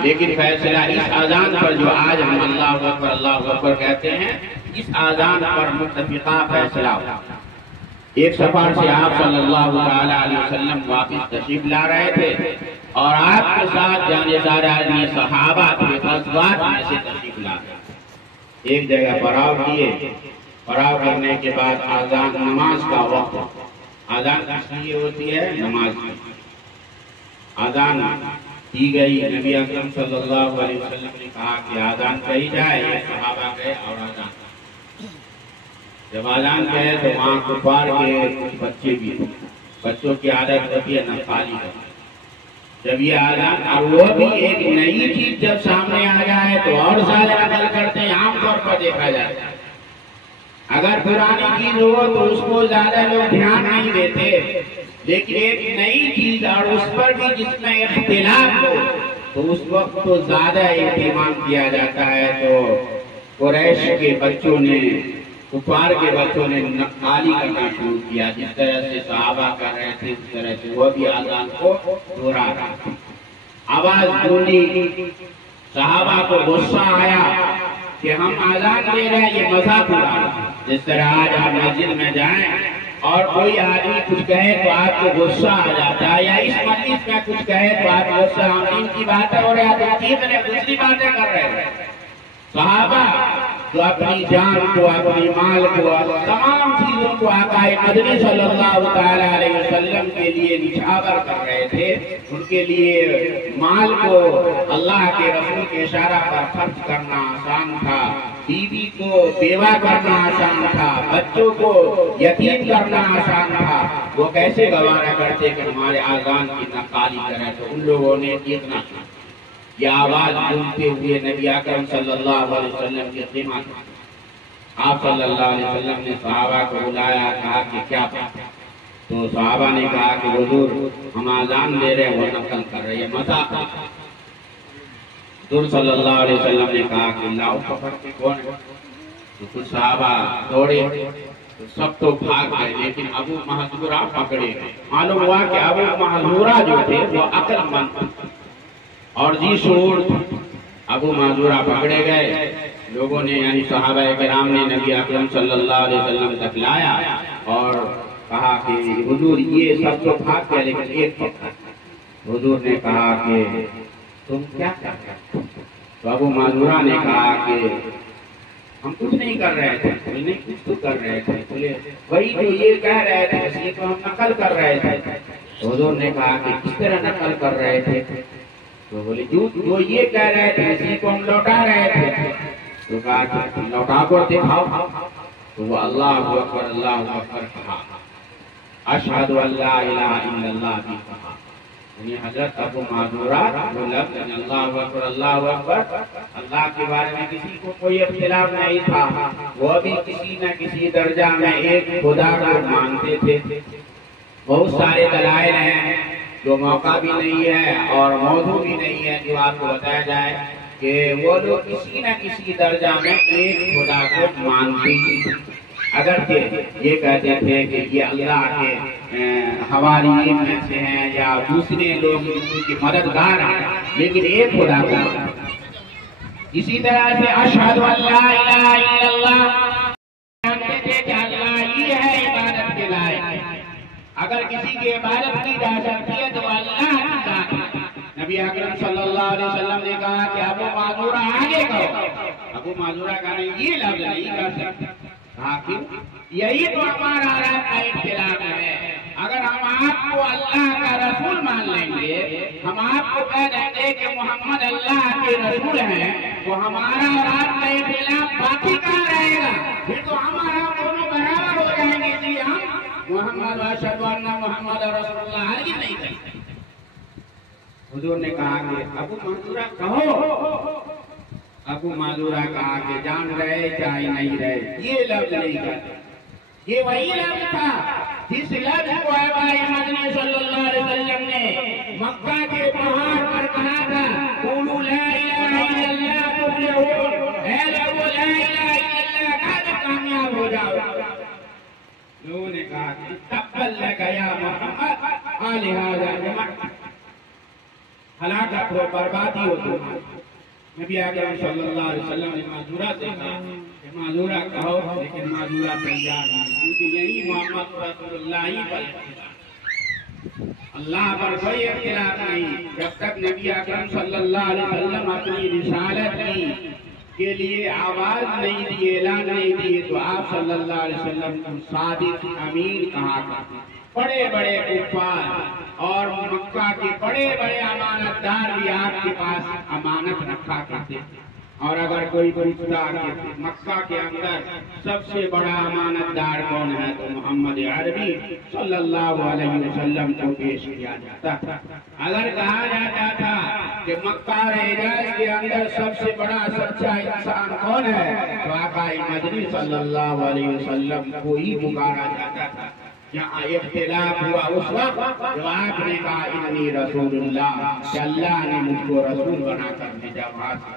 لیکن فیصلہ اس اذان پر جو آج ہم اللہ اکبر کہتے ہیں، اس اذان پر متفقہ فیصلہ ہوا۔ ایک سفر سے آپ صلی اللہ علیہ وسلم واپس تشریف لا رہے تھے اور آپ کے ساتھ جانے سارے آدمی صحابہ کے غزوات میں سے تشریف لا گئے۔ ایک جگہ پڑاؤ کیے، پڑاؤ کرنے کے بعد اذان نماز کا وقت، اذان کس لیے ہوتی ہے؟ نماز کی۔ اذان دی گئی، نبی اکرم صلی اللہ علیہ وسلم نے کہا کہ اذان کہی جائے، یہ صحابہ گئے اور اذان، جب اذان کہے تو وہاں کفار کے کچھ بچے بھی تھے، بچوں کی عادت ہوتی ہے نقالی کا، جب یہ اذان، اور وہ بھی ایک نئی چیز جب سامنے آ جائے تو اور زیادہ عمل کرتے ہیں، عام طور پر دیکھا جاتا ہے۔ اگر پرانی چیز ہو تو اس کو زیادہ لوگ دھیان نہیں دیتے، لیکن ایک نئی چیز اور اس پر بھی جس میں اختلاف ہو تو اس وقت تو زیادہ اہتمام کیا جاتا ہے۔ تو قریش کے بچوں نے، کفار کے بچوں نے نقالی کرنا شروع کیا، جس طرح سے صحابہ کر رہے تھے اس طرح سے وہ بھی اذان کو دہرا رہا تھا۔ آواز گونجی، صحابہ کو غصہ آیا کہ ہم اذان دے رہے ہیں، یہ مذاق اڑا رہا ہے۔ جس طرح آج آپ مسجد میں جائیں اور کوئی آدمی کچھ کہے تو آپ کو غصہ آ جاتا ہے، یا اس مجلس میں کچھ کہے تو آپ غصہ، ہم ان کی باتیں ہو رہا تو کتنے دوسری باتیں کر رہے ہیں۔ صحابہ جو اپنی جان کو، اپنی مال کو، تمام چیزوں کو آقا مدنی صلی اللہ علیہ وسلم کے لیے نچھاور کر رہے تھے، ان کے لیے مال کو اللہ کے رسول کے اشارہ پر خرچ کرنا آسان تھا، بیوی کو بیوہ کرنا آسان تھا، بچوں کو یتیم کرنا آسان تھا۔ وہ کیسے گوارا کرتے کہ ہمارے اذان کی نقالی کریں؟ تو ان لوگوں نے اتنا یہ آواز گونجتے ہوئے نبی اکرم صلی اللہ علیہ وسلم کی خدمت، آپ صلی اللہ علیہ وسلم نے صحابہ کو بلایا، کہا کہ کیا بات ہے؟ تو صحابہ نے کہا کہ حضور ہم اذان دے رہے ہیں، وہ نقل کر رہے ہیں، مذاق۔ حضور صلی اللہ علیہ وسلم نے کہا کہ لاؤ پکڑ کے کون ہے؟ تو کچھ صحابہ دوڑے، تو سب تو بھاگ گئے، لیکن ابو محذورہ پکڑے گئے۔ معلوم ہوا کہ ابو محذورہ جو تھے وہ عقل مند اور جی شعور، ابو معذورہ پکڑے گئے۔ لوگوں نے یعنی صحابہ کرام نے نبی اکرم صلی اللہ علیہ وسلم تک لایا اور کہا کہ حضور یہ سب تو بھاگ گئے لیکن ایک پکڑا۔ حضور نے کہا کہ تم کیا کر رہے ہو؟ تو ابو معذورہ نے کہا کہ ہم کچھ نہیں کر رہے تھے۔ نہیں کچھ تو کر رہے تھے، بولے وہی جو یہ کہہ رہے تھے یہ تو ہم نقل کر رہے تھے۔ تو حضور نے کہا کہ کس طرح نقل کر رہے تھے؟ تو بولے جو یہ کہہ رہے تھے اسی کو ہم لوٹا رہے تھے۔ تو کہا کہ لوٹا کر دکھاؤ۔ تو وہ اللہ اکبر کہا، اشہد ان لا الہ الا اللہ بھی کہا۔ یعنی حضرت ابو معذورہ وہ لفظ اللہ اکبر، اللہ کے بارے میں کسی کو کوئی اختلاف نہیں تھا، وہ بھی کسی نہ کسی درجہ میں ایک خدا کو مانتے تھے۔ بہت سارے دلائل ہیں جو موقع بھی نہیں ہے اور موضوع بھی نہیں ہے جو آپ کو بتایا جائے کہ وہ لوگ کسی نہ کسی درجہ میں ایک خدا کو مانتے ہیں، اگرچہ یہ کہتے تھے کہ یہ اللہ کے حواریین میں سے ہیں یا دوسرے لوگ ان کی مددگار ہیں، لیکن ایک خدا کو مانتے ہیں۔ اسی طرح سے اشہد ان لا الہ الا اللہ، جانتے تھے کہ اللہ ہی ہے عبادت کے لائق۔ اگر کسی کی عبادت کی جا سکتی ہے تو اللہ کی ذات ہے۔ نبی اکرم صلی اللہ علیہ وسلم نے کہا کہ ابو معذورہ آگے کرو۔ ابو معذورہ کہا نہیں یہ لفظ نہیں کر سکتے۔ کہا کہ یہی تو ہمارا رات کا اختلاف ہے، اگر ہم آپ کو اللہ کا رسول مان لیں گے، ہم آپ کو کہہ دیں گے کہ محمد اللہ کے رسول ہیں، تو ہمارا رات کا اختلاف باقی کہاں رہے گا؟ پھر تو ہمارا دونوں برابر ہو جائیں گے، جی ہم محمد اشہد ان محمد رسول اللہ ہرگز نہیں کہتے۔ حضور نے کہا کہ ابو معذورہ کہو۔ ابو معذورہ کہا کہ جان رہے چاہے نہیں رہے یہ لفظ نہیں کہتے۔ یہ وہی لفظ تھا جس لفظ کو آقائے مدنی صلی اللہ علیہ وسلم نے مکہ کے پہاڑ پر کہا تھا، قولوا لا الہ الا اللہ تفلحون، اے لوگو لا الہ الا اللہ کہا تو کامیاب ہو جاؤ۔ لوگوں نے کہا کہ تبت لک یا محمد آل ھذا جمعت، ہلاکت ہو، بربادی ہو تمہاری۔ نبی اکرم صلی اللہ علیہ وسلم نے معذورہ سے کہا کہ معذورہ کہو، لیکن معذورہ تیار نہیں، کیونکہ یہی محمد رسول اللہ ہی پر اللہ پر کوئی اختلاف نہیں۔ جب تک نبی اکرم صلی اللہ علیہ وسلم اپنی رسالت کے لیے آواز نہیں دی، اعلان نہیں دی، تو آپ صلی اللہ علیہ وسلم کو صادق امین کہا کرتے۔ بڑے بڑے کفار اور مکہ کے بڑے بڑے امانت دار بھی آپ کے پاس امانت رکھا کرتے، اور اگر کوئی پوچھتا کہ مکہ کے اندر سب سے بڑا امانت دار کون ہے تو محمد عربی صلی اللہ علیہ وسلم کو پیش کیا جاتا تھا۔ اگر کہا جاتا تھا کہ مکہ اور حجاز کے اندر سب سے بڑا سچا انسان کون ہے تو آقا مدنی صلی اللہ علیہ وسلم کو ہی پکارا جاتا تھا۔ یہاں اختلاف ہوا اس وقت جب آپ نے کہا انی رسول اللہ، کہ اللہ نے مجھ کو رسول بنا کر بھیجا۔ وہاں سے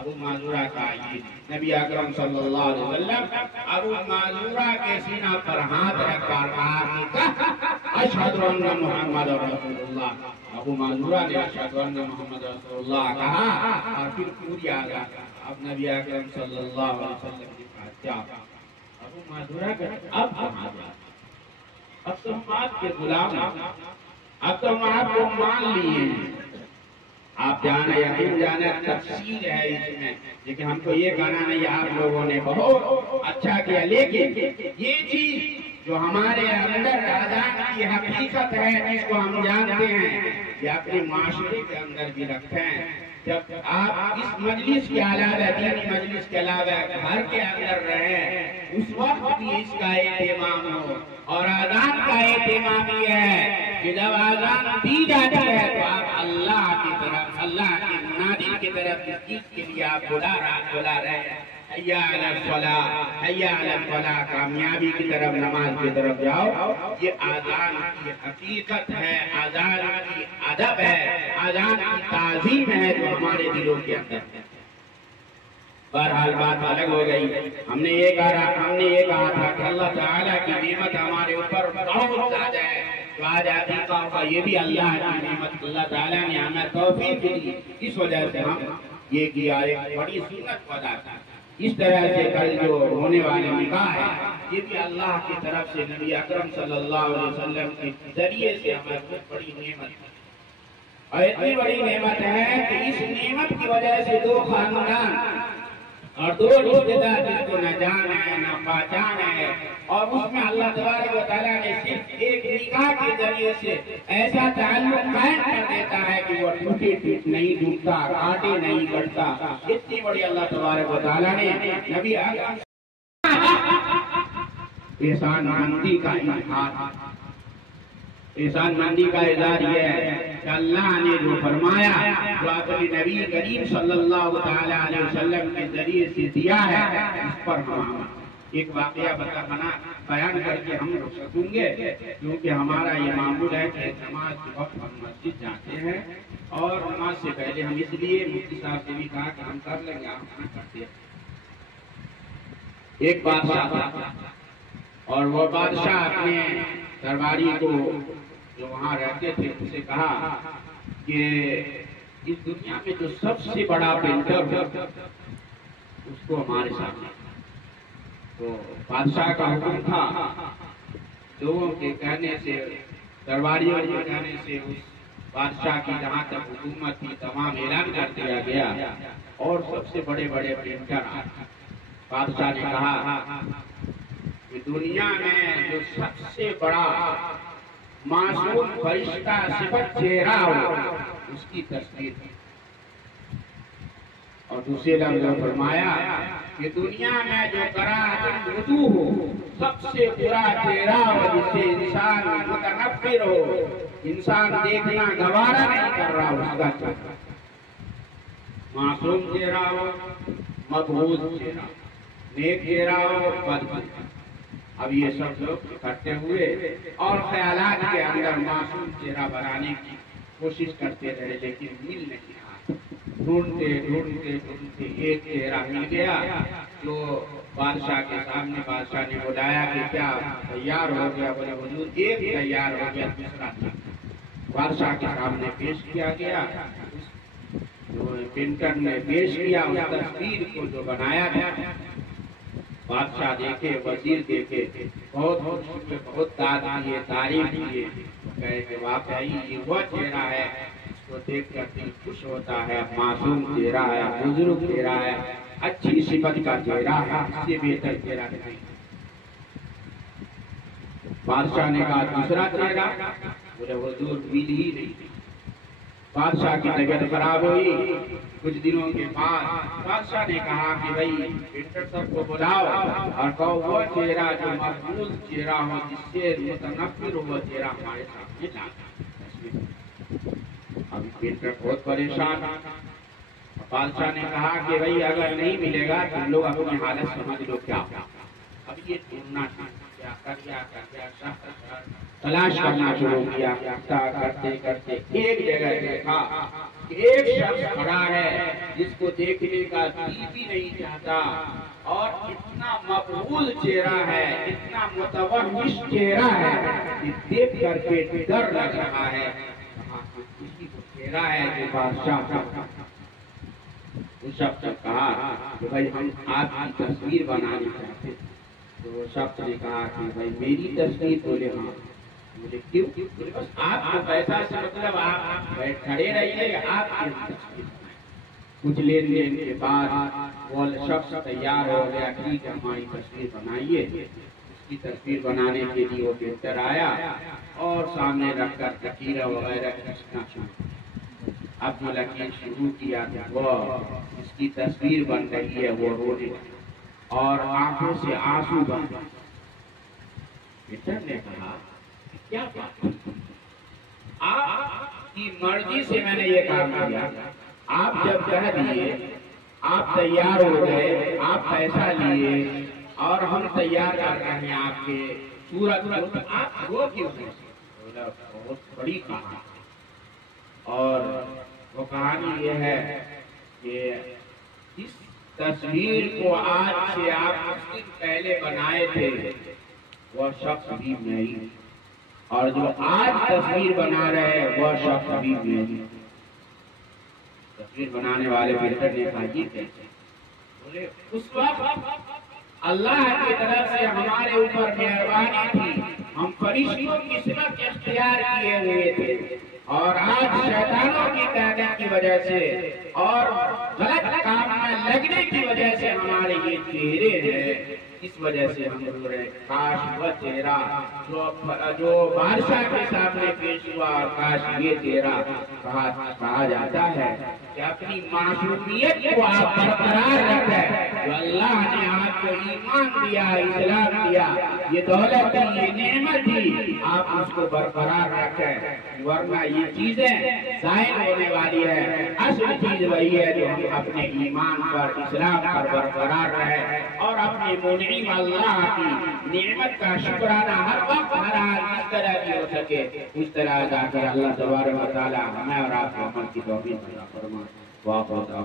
ابو معذورہ کا یہ نبی اکرم صلی اللہ علیہ وسلم ابو معذورہ کے سینہ پر ہاتھ رکھ کر کہا اشہد ان محمد رسول اللہ۔ ابو معذورہ نے اشہد ان محمد رسول اللہ کہا اور پھر پوری آگا۔ اب نبی اکرم صلی اللہ علیہ وسلم نے کہا کیا ابو معذورہ کا اب کہاں جا، اب تو ہم آپ کے غلام ہیں، اب تو ہم آپ کو مان لیے ہیں۔ آپ جانا یقین جانا تفصیل ہے اس میں، لیکن ہم کو یہ کہنا نہیں، آپ لوگوں نے بہت اچھا کیا، لیکن یہ چیز جو ہمارے اندر اذان کی حقیقت ہے جس کو ہم جانتے ہیں، یہ اپنے معاشرے کے اندر بھی رکھیں۔ جب آپ اس مجلس کے علاوہ دینی مجلس کے علاوہ گھر کے اندر رہیں، اس وقت بھی اس کا اہتمام ہو۔ اور اذان کا اہتمام یہ ہے کہ جب اذان دی جاتی ہے تو آپ اللہ کی طرف، اللہ کے منادی کی طرف اس چیز کے لیے آپ بلا رہے ہیں، حی علی الصلاۃ، حی علی الفلاح، کامیابی کی طرف، نماز کی طرف جاؤ۔ یہ اذان کی حقیقت ہے، اذان کی ادب ہے، اذان کی تعظیم ہے جو ہمارے دلوں کے اندر ہے۔ بہرحال بات الگ ہو گئی۔ ہم نے یہ کہا تھا کہ اللہ تعالیٰ کی نعمت ہمارے اوپر بہت زیادہ ہے، تو آج عقیقہ کا یہ بھی اللہ کی نعمت، اللہ تعالیٰ نے ہمیں توفیق دی، اس وجہ سے ہم یہ کیا، ایک بڑی سنت کو ادا کیا۔ اس طرح سے کل جو ہونے والے نکاح ہے یہ بھی اللہ کی طرف سے نبی اکرم صلی اللہ علیہ وسلم کے ذریعے سے ہمیں بہت بڑی نعمت ہے، اور اتنی بڑی نعمت ہے کہ اس نعمت کی وجہ سے دو خاندان اور دو رشتے دار جس کو نہ جان ہے نہ پہچان ہے، اور اس میں اللہ تبارک و تعالیٰ نے صرف ایک نکاح کے ذریعے سے ایسا تعلق قائم کر دیتا ہے کہ وہ ٹوٹے نہیں ٹوٹتا، کاٹے نہیں کٹتا۔ اتنی بڑی اللہ تبارک و تعالیٰ نے نبی احسان مندی کا اظہار، احسان مندی کا اظہار یہ ہے کہ اللہ نے جو فرمایا، جو اپنے نبی کریم صلی اللہ تعالی علیہ وسلم کے ذریعے سے دیا ہے، اس پر ہم ایک واقعہ بیان کر کے ہم رخصت ہوں گے، کیونکہ ہمارا یہ معمول ہے کہ نماز کے وقت ہم مسجد جاتے ہیں، اور نماز سے پہلے ہم اس لیے مفتی صاحب سے بھی کہا کہ ہم کر لیں گے، آپ نہ کرتے ہیں۔ ایک بادشاہ تھا، اور وہ بادشاہ اپنے درباری کو جو وہاں رہتے تھے اسے کہا کہ اس دنیا میں جو سب سے بڑا پینٹر ہو اس کو ہمارے سامنے۔ تو بادشاہ کا حکم تھا، لوگوں کے کہنے سے، درباریوں کے کہنے سے اس بادشاہ کی جہاں تک حکومت تھی تمام اعلان کر دیا گیا، اور سب سے بڑے بڑے پینٹر آئے۔ بادشاہ نے کہا کہ دنیا میں جو سب سے بڑا معصوم فرشتہ صفت چہرہ ہو اس کی تصویر ہے، اور دوسرے لفظ میں فرمایا کہ دنیا میں جو قرات الوضو ہو، سب سے برا چہرہ ہو جس سے انسان متنفر ہو، انسان دیکھنا گوارا نہیں کر رہا، اس کا چہرہ معصوم چہرہ ہو، مقبول چہرہ، نیک چہرہ ہو، بد۔ اب یہ سب لوگ اکٹھے ہوئے اور خیالات کے اندر معصوم چہرہ بنانے کی کوشش کرتے رہے، لیکن مل نہیں رہا۔ ڈھونڈتے ڈھونڈتے ڈھونڈتے ایک چہرہ مل گیا جو بادشاہ کے سامنے، بادشاہ نے بلایا کہ کیا تیار ہو گیا؟ بولے حضور ایک تیار ہو گیا، دوسرا نہیں۔ بادشاہ کے سامنے پیش کیا گیا. جو پینٹر نے پیش کیا اس تصویر کو جو بنایا تھا، بادشاہ دیکھے، وزیر دیکھے، بہت داد کیے، تعریف کیے، کہے کہ واقعی یہ وہ چہرہ ہے اس کو دیکھ کر دل خوش ہوتا ہے، معصوم چہرہ ہے، بزرگ چہرہ ہے، اچھی صفت کا چہرہ ہے، اس سے بہتر چہرہ نہیں. بادشاہ نے کہا دوسرا چہرہ، بولے حضور مل ہی نہیں. بادشاہ کی طبیعت خراب ہوئی. کچھ دنوں کے بعد بادشاہ نے کہا کہ بھائی پینٹر صاحب کو بلاؤ اور کہو وہ چہرہ جو مقبول چہرہ ہو، جس سے متنفر ہو، وہ چہرہ ہمارے سامنے لانا. اب پینٹر بہت پریشان. بادشاہ نے کہا کہ بھائی اگر نہیں ملے گا تم لوگ اپنی حالت سمجھ لو کیا. اب یہ ڈھونڈنا تلاش کرنا شروع کیا. کرتے کرتے ایک جگہ دیکھا کہ ایک شخص کھڑا ہے جس کو دیکھنے کا دل بھی نہیں چاہتا، اور اتنا مقبول چہرہ ہے، اتنا متوحش چہرہ ہے کہ دیکھ کر کے ڈر لگ رہا ہے. اسی کو چہرہ ہے جو بادشاہ کا. اس شخص نے کہا کہ بھائی ہم آپ کی تصویر بنانی چاہتے ہیں. تو شخص نے کہا کہ بھائی میری تصویر. بولے ہاں. مجھے کیوں؟ بولے بس آپ کو پیسہ سے مطلب، آپ کھڑے رہیے، آپ کی تصویر. کچھ لین دین کے بعد وہ شخص تیار ہو گیا. ٹھیک ہے ہماری تصویر بنائیے. اس کی تصویر بنانے کے لیے وہ پینٹر آیا اور سامنے رکھ کر لکیریں وغیرہ کھینچنا شروع. اب جو لکیر شروع کیا وہ اس کی تصویر بن رہی ہے، وہ رونے اور آنکھوں سے آنسو بن رہے. پینٹر نے کہا کیا بات، آپ کی مرضی سے میں نے یہ کام کیا. آپ جب کہہ دیے، آپ تیار ہو گئے، آپ پیسہ لیے اور ہم تیار کر رہے ہیں آپ کے صورت، آپ رو کیوں ہیں؟ بہت بڑی کہانی. اور وہ کہانی یہ ہے کہ اس تصویر کو آج سے آپ کچھ دن پہلے بنائے تھے وہ شخص بھی نہیں، اور جو آج تصویر بنا رہے ہیں وہ شخص بھی نہیں. تصویر بنانے والے پینٹر نے کہا یہ کیسے؟ بولے اس وقت اللہ کی طرف سے ہمارے اوپر مہربانی تھی، ہم فرشتوں کی صفت اختیار کیے ہوئے تھے، اور آج شیطانوں کی تعداد کی وجہ سے اور غلط کام میں لگنے کی وجہ سے ہمارے یہ چہرے ہیں. اس وجہ سے ہم رو رہے ہیں. کاش وہ چہرہ جو بادشاہ کے سامنے پیش ہوا، اور کاش یہ چہرہ کہا جاتا ہے کہ اپنی معصومیت کو آپ برقرار رکھیں. جو اللہ نے آپ کو ایمان دیا، اسلام دیا، یہ دولت دی، یہ نعمت دی، آپ اس کو برقرار رکھیں، ورنہ یہ چیزیں ظاہر ہونے والی ہے. اصل چیز وہی ہے جو ہم اپنے ایمان پر، اسلام پر برقرار رہے اور اپنے منعم اللہ کی نعمت کا شکرانہ ہر وقت ہر حال اس طرح کی ہو سکے، اس طرح ادا کر اللہ تبارک و تعالی ہمیں اور آپ کو عمل کی توفیق عطا فرمائے. واقعہ